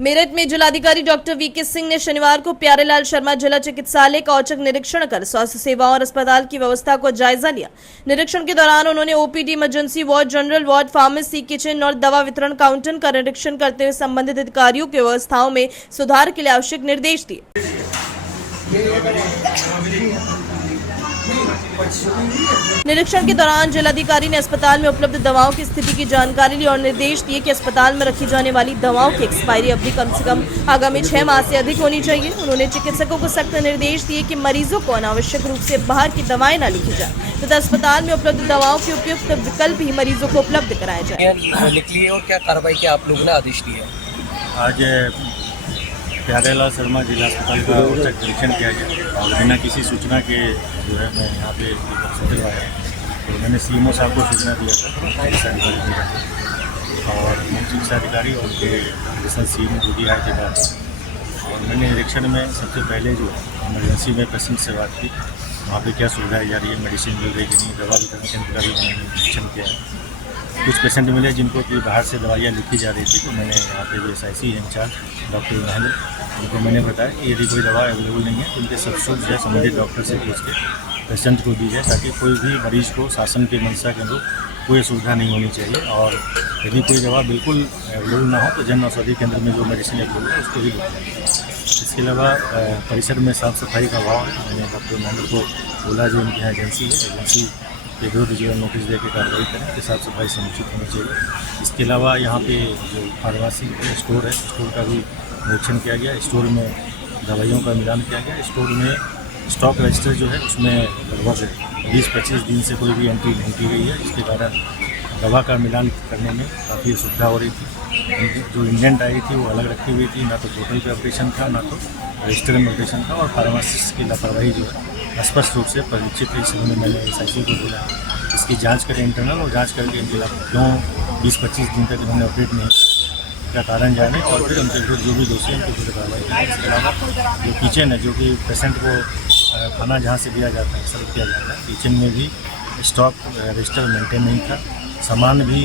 मेरठ में जिलाधिकारी doctor VK Singh ने शनिवार को प्यारेलाल शर्मा जिला चिकित्सालय का औचक निरीक्षण कर स्वास्थ्य सेवाओं और अस्पताल की व्यवस्था को जायजा लिया। निरीक्षण के दौरान उन्होंने OPD, emergency ward, general ward, pharmacy, kitchen और दवा वितरण काउंटर का निरीक्षण करते हुए संबंधित अधिकारियों की व्यवस्थाओं में सुधार के लिए आवश्यक निर्देश दिए। निरीक्षण के दौरान जिलाधिकारी ने अस्पताल में उपलब्ध दवाओं की स्थिति की जानकारी ली और निर्देश दिए कि अस्पताल में रखी जाने वाली दवाओं की एक्सपायरी अवधि कम से कम आगामी 6 माह से अधिक होनी चाहिए। उन्होंने चिकित्सकों को सख्त निर्देश दिए कि मरीजों को अनावश्यक रूप से बाहर की दवाएं न लिखी जाए तथा अस्पताल में उपलब्ध दवाओं के उपयुक्त विकल्प ही मरीजों को उपलब्ध कराया जाए। और क्या कार्रवाई के आप लोगों ने आदेश दिए? आज प्यारेलाल शर्मा जिला अस्पताल का औचक निरीक्षण किया गया और बिना किसी सूचना के जो है मैं यहाँ पे उपस्थित आया। तो मैंने सीएमओ साहब को सूचना दिया था और मुख्य चिकित्सा अधिकारी और एडिशनल सीएमओ जो भी आए थे बात। और मैंने निरीक्षण में सबसे पहले जो इमरजेंसी में पेशेंट से बात की, वहाँ पे क्या सुविधाएं जा रही है, मेडिसिन मिल रही है कि नहीं, दवा वितरण केंद्र का भी मैंने निरीक्षण किया है। कुछ पेशेंट मिले जिनको कि बाहर से दवाइयाँ लिखी जा रही थी, तो मैंने यहाँ पे जो SIC इंचार्ज डॉक्टर महेंद्र, उनको मैंने बताया कि यदि कोई दवा अवेलेबल नहीं है तो उनके सब्सिट्यूट जो है संबंधित डॉक्टर से पूछ के पेशेंट को दी जाए, ताकि कोई भी मरीज़ को शासन के मंशा के अनुरूप कोई असुविधा नहीं होनी चाहिए। और यदि कोई दवा बिल्कुल अवेलेबल ना हो तो जन औषधि केंद्र में जो मेडिसिन अवेलेबल है उसको भी लें। इसके अलावा परिसर में साफ़ सफाई का अभाव है। मैंने डॉक्टर महेंद्र को बोला जो उनके यहाँ एजेंसी है, एजेंसी के विरुद्ध जो नोटिस दे के कार्रवाई करें कि साफ़ सफाई समुचित होनी चाहिए। इसके अलावा यहाँ पे जो फार्मेसी स्टोर है, स्टोर का भी निरीक्षण किया गया। स्टोर में दवाइयों का मिलान किया गया। स्टोर में स्टॉक रजिस्टर जो है उसमें लगभग 20-25 दिन से कोई भी एंट्री नहीं की गई है, जिसके कारण दवा का मिलान करने में काफ़ी असुविधा हो रही थी। जो इंडेंट आई थी वो अलग रखी हुई थी, ना तो बोतल पे ऑपरेशन था, ना तो रजिस्टर में ऑपरेशन था। और फार्मासिस्ट की लापरवाही जो है स्पष्ट रूप से परिचित है। इसलिए मैंने SIC को बोला इसकी जांच करें इंटरनल, और जांच करके इनके क्यों 20-25 दिन तक इन्होंने ऑपरेट नहीं का कारण जाने और फिर उनके विरुद्ध जो भी दोषी हैं उनके विरुद्ध कार्रवाई करें। इसके अलावा जो किचन है, जो कि पेशेंट को खाना जहाँ से दिया जाता है, सर्व किया जाता है, किचन में भी स्टॉक रजिस्टर मेंटेन नहीं था। सामान भी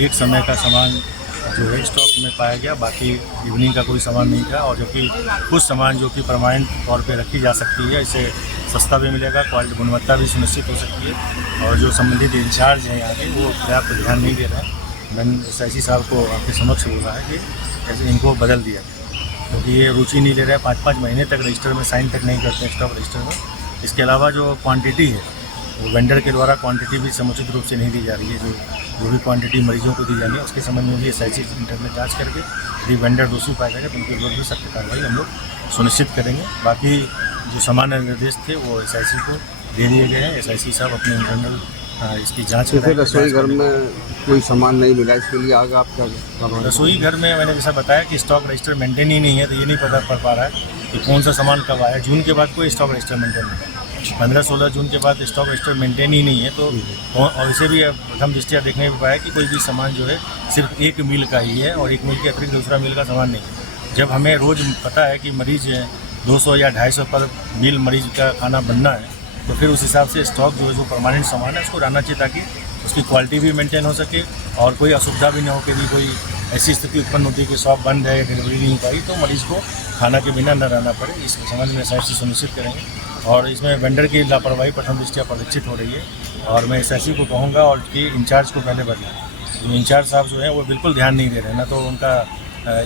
एक समय का सामान जो है स्टॉक में पाया गया, बाकी इवनिंग का कोई सामान नहीं था। और जबकि कुछ सामान जो कि परमानेंट तौर पे रखी जा सकती है, इसे सस्ता भी मिलेगा, क्वालिटी गुणवत्ता भी सुनिश्चित हो सकती है। और जो संबंधित इंचार्ज हैं यहाँ के, वो पर्याप्त ध्यान नहीं दे रहे हैं। मैंने SIC साहब को आपके समक्ष बोला है कि ऐसे इनको बदल दिया, क्योंकि ये रुचि नहीं ले रहे हैं। 5-5 महीने तक रजिस्टर में साइन तक नहीं करते हैं, स्टॉक रजिस्टर में। इसके अलावा जो क्वांटिटी है वो वेंडर के द्वारा क्वांटिटी भी समुचित रूप से नहीं दी जा रही है। जो भी क्वांटिटी मरीजों को दी जानी है उसके संबंध में भी SIC इंटर में जाँच करके यदि वेंडर दोषी पाया जाएगा तो उनके विरुद्ध भी सख्त कार्रवाई हम लोग सुनिश्चित करेंगे। बाकी जो सामान्य निर्देश थे वो SIC को दे दिए गए हैं। SIC साहब अपने इंटरनल इसकी जांच करें। रसोई घर में कोई सामान नहीं मिला, इसके लिए आगे आप क्या? रसोई घर में मैंने जैसा बताया कि स्टॉक रजिस्टर मेंटेन ही नहीं है, तो ये नहीं पता पड़ पा रहा है कि कौन सा सामान कब आया। जून के बाद कोई स्टॉक रजिस्टर मेंटेन नहीं है। 15-16 जून के बाद स्टॉक रजिस्टर मेंटेन ही नहीं है। तो और इसे भी प्रथम दृष्टिया देखने में पाया कि कोई भी सामान जो है सिर्फ एक मील का ही है और एक मील के अतिरिक्त दूसरा मील का सामान नहीं है। जब हमें रोज़ पता है कि मरीज़ 200 या 250 पर मील मरीज़ का खाना बनना है, तो फिर उस हिसाब से स्टॉक जो है जो परमानेंट सामान है उसको रहना चाहिए, ताकि उसकी क्वालिटी भी मेंटेन हो सके और कोई असुविधा भी ना हो। कि भी कोई ऐसी स्थिति उत्पन्न होती है कि शॉप बंद है, डिलीवरी नहीं हो पाई, तो मरीज़ को खाना के बिना न रहना पड़े। इस संबंध में SIC सुनिश्चित करेंगे। और इसमें वेंडर की लापरवाही प्रथम दृष्टिया परिचित हो रही है और मैं SIC को कहूँगा और कि इंचार्ज को पहले बदलें। इंचार्ज साहब जो है वो बिल्कुल ध्यान नहीं दे रहे हैं, ना तो उनका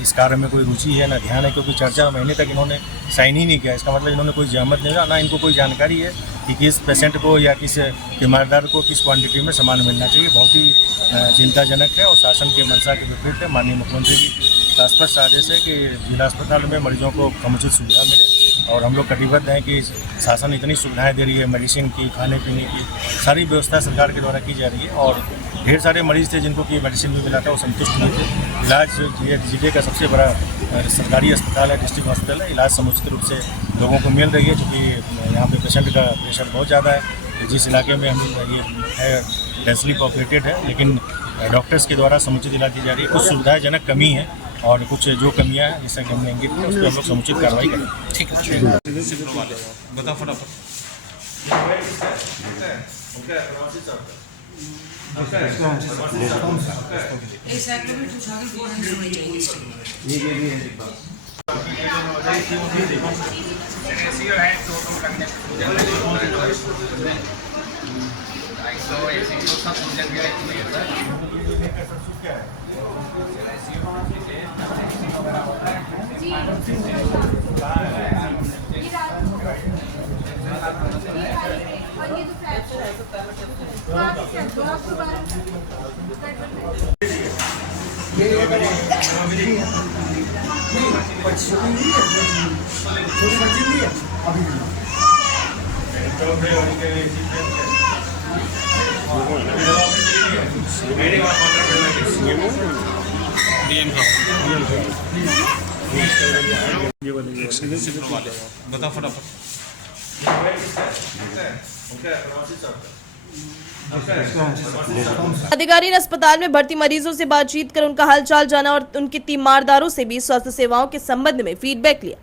इस कार्य में कोई रुचि है ना ध्यान है, क्योंकि 4-4 महीने तक इन्होंने साइन ही नहीं किया। इसका मतलब इन्होंने कोई जहमत नहीं लिया, ना इनको कोई जानकारी है कि किस पेशेंट को या किस तीमारदार को किस क्वांटिटी में सामान मिलना चाहिए। बहुत ही चिंताजनक है और शासन के मंशा के विपरीत है। माननीय मुख्यमंत्री जी का स्पष्ट आदेश है कि जिला अस्पताल में मरीजों को समुचित सुविधा मिले और हम लोग कटिबद्ध हैं कि शासन इतनी सुविधाएं दे रही है, मेडिसिन की, खाने पीने की सारी व्यवस्था सरकार के द्वारा की जा रही है। और ढेर सारे मरीज़ थे जिनको कि मेडिसिन भी मिला था, वो संतुष्ट नहीं थे। इलाज जिले का सबसे बड़ा सरकारी अस्पताल है, डिस्ट्रिक्ट हॉस्पिटल है, इलाज समुचित रूप से लोगों को मिल रही है, क्योंकि यहाँ पे पेशेंट का प्रेशर बहुत ज़्यादा है। जिस इलाके में हम ये है डेंसली पॉपुलेटेड है, लेकिन डॉक्टर्स के द्वारा समुचित इलाज की जा रही है। कुछ सुविधाजनक कमी है और कुछ जो कमियां हैं जैसा कि हमने इंगित किया उस पर हम लोग समुचित कार्रवाई करें। ठीक है, बता फटाफट। बता फटाफट। अधिकारी ने अस्पताल में भर्ती मरीजों से बातचीत कर उनका हालचाल जाना और उनके तीमारदारों से भी स्वास्थ्य सेवाओं के संबंध में फीडबैक लिया।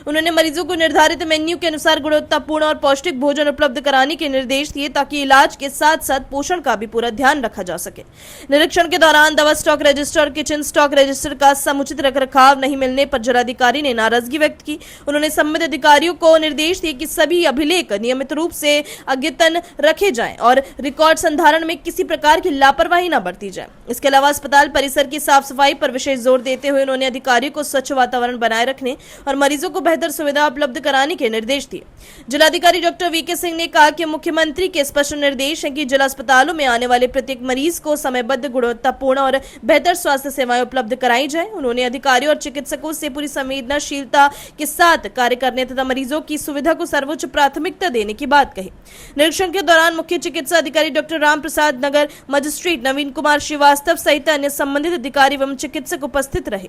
उन्होंने मरीजों को निर्धारित मेन्यू के अनुसार गुणवत्तापूर्ण और पौष्टिक भोजन उपलब्ध कराने के निर्देश दिए ताकि इलाज के साथ साथ पोषण का भी पूरा ध्यान रखा जा सके। निरीक्षण के दौरान दवा स्टॉक रजिस्टर और किचन स्टॉक रजिस्टर का समुचित रखरखाव नहीं मिलने पर जिलाधिकारी ने नाराजगी व्यक्त की। उन्होंने संबंधित अधिकारियों को निर्देश दिए कि सभी अभिलेख नियमित रूप से अद्यतन रखे जाएं और रिकॉर्ड संधारण में किसी प्रकार की लापरवाही न बरती जाए। इसके अलावा अस्पताल परिसर की साफ सफाई पर विशेष जोर देते हुए उन्होंने अधिकारियों को स्वच्छ वातावरण बनाए रखने और मरीजों को बेहतर सुविधा उपलब्ध कराने के निर्देश दिए। जिलाधिकारी डॉक्टर वीके सिंह ने कहा कि मुख्यमंत्री के स्पष्ट निर्देश हैं कि जिला अस्पतालों में आने वाले प्रत्येक मरीज को समयबद्ध गुणवत्तापूर्ण और बेहतर स्वास्थ्य सेवाएं उपलब्ध कराई जाए। उन्होंने अधिकारियों और चिकित्सकों से पूरी संवेदनशीलता के साथ कार्य करने तथा मरीजों की सुविधा को सर्वोच्च प्राथमिकता देने की बात कही। निरीक्षण के दौरान मुख्य चिकित्सा अधिकारी डॉक्टर राम प्रसाद, नगर मजिस्ट्रेट नवीन कुमार श्रीवास्तव सहित अन्य संबंधित अधिकारी एवं चिकित्सक उपस्थित रहे।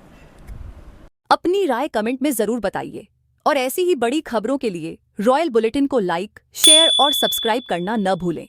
अपनी राय कमेंट में जरूर बताइए और ऐसी ही बड़ी खबरों के लिए रॉयल बुलेटिन को लाइक, शेयर और सब्सक्राइब करना न भूलें।